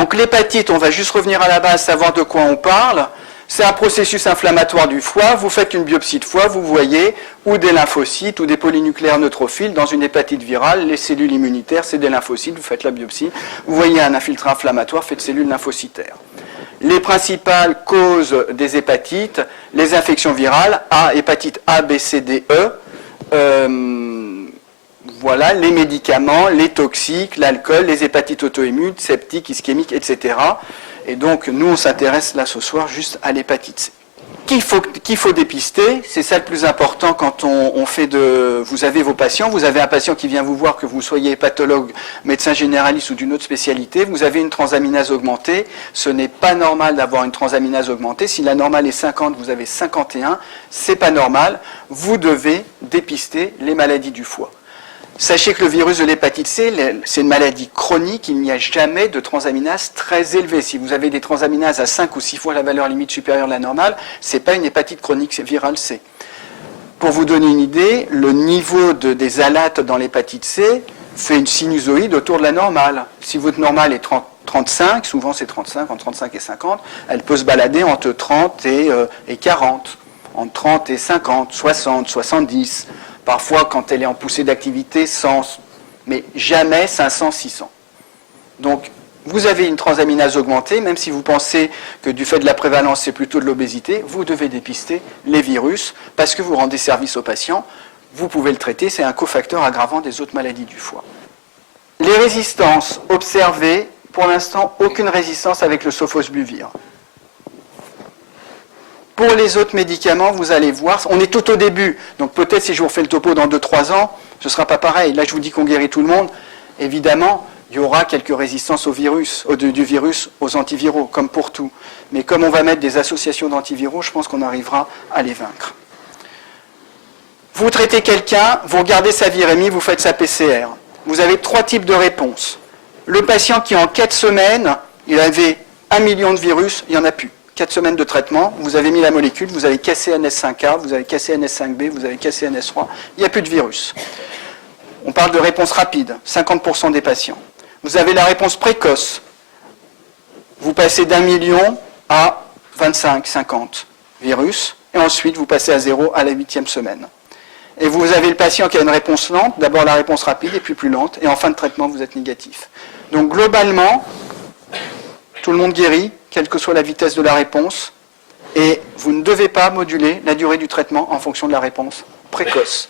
Donc l'hépatite, on va juste revenir à la base, savoir de quoi on parle. C'est un processus inflammatoire du foie. Vous faites une biopsie de foie, vous voyez ou des lymphocytes ou des polynucléaires neutrophiles. Dans une hépatite virale, les cellules immunitaires, c'est des lymphocytes. Vous faitt la biopsie. Vous voyez un infiltré inflammatoire fait de cellules lymphocytaires. Les principales causes des hépatites, les infections virales, hépatite A, B, C, D, E. Voilà, les médicaments, les toxiques, l'alcool, les hépatites auto-immunes, septiques, ischémiques, etc. Et donc, nous, on s'intéresse là ce soir juste à l'hépatite C. Qu'il faut dépister, c'est ça le plus important quand on fait de... Vous avez vos patients, vous avez un patient qui vient vous voir, que vous soyez hépatologue, médecin généraliste ou d'une autre spécialité, vous avez une transaminase augmentée, ce n'est pas normal d'avoir une transaminase augmentée. Si la normale est 50, vous avez 51, c'est pas normal. Vous devez dépister les maladies du foie. Sachez que le virus de l'hépatite C, c'est une maladie chronique, il n'y a jamais de transaminase très élevée. Si vous avez des transaminases à 5 ou 6 fois la valeur limite supérieure de la normale, ce n'est pas une hépatite chronique, c'est virale C. Pour vous donner une idée, le niveau des alates dans l'hépatite C fait une sinusoïde autour de la normale. Si votre normale est 35, souvent c'est 35, entre 35 et 50, elle peut se balader entre 30 et 40, entre 30 et 50, 60, 70. Parfois, quand elle est en poussée d'activité, 100, mais jamais 500, 600. Donc, vous avez une transaminase augmentée, même si vous pensez que du fait de la prévalence, c'est plutôt de l'obésité, vous devez dépister les virus, parce que vous rendez service aux patients, vous pouvez le traiter, c'est un cofacteur aggravant des autres maladies du foie. Les résistances observées, pour l'instant, aucune résistance avec le sofosbuvir. Pour les autres médicaments, vous allez voir, on est tout au début, donc peut-être si je vous refais le topo dans 2-3 ans, ce ne sera pas pareil. Là, je vous dis qu'on guérit tout le monde. Évidemment, il y aura quelques résistances au virus, du virus aux antiviraux, comme pour tout. Mais comme on va mettre des associations d'antiviraux, je pense qu'on arrivera à les vaincre. Vous traitez quelqu'un, vous regardez sa virémie, vous faites sa PCR. Vous avez 3 types de réponses. Le patient qui en 4 semaines, il avait 1 million de virus, il n'y en a plus. 4 semaines de traitement, vous avez mis la molécule, vous avez cassé NS5A, vous avez cassé NS5B, vous avez cassé NS3, il n'y a plus de virus. On parle de réponse rapide, 50% des patients. Vous avez la réponse précoce. Vous passez d'1 million à 25, 50 virus, et ensuite vous passez à 0 à la 8e semaine. Et vous avez le patient qui a une réponse lente, d'abord la réponse rapide et puis plus lente, et en fin de traitement vous êtes négatif. Donc globalement, tout le monde guérit, quelle que soit la vitesse de la réponse, et vous ne devez pas moduler la durée du traitement en fonction de la réponse précoce.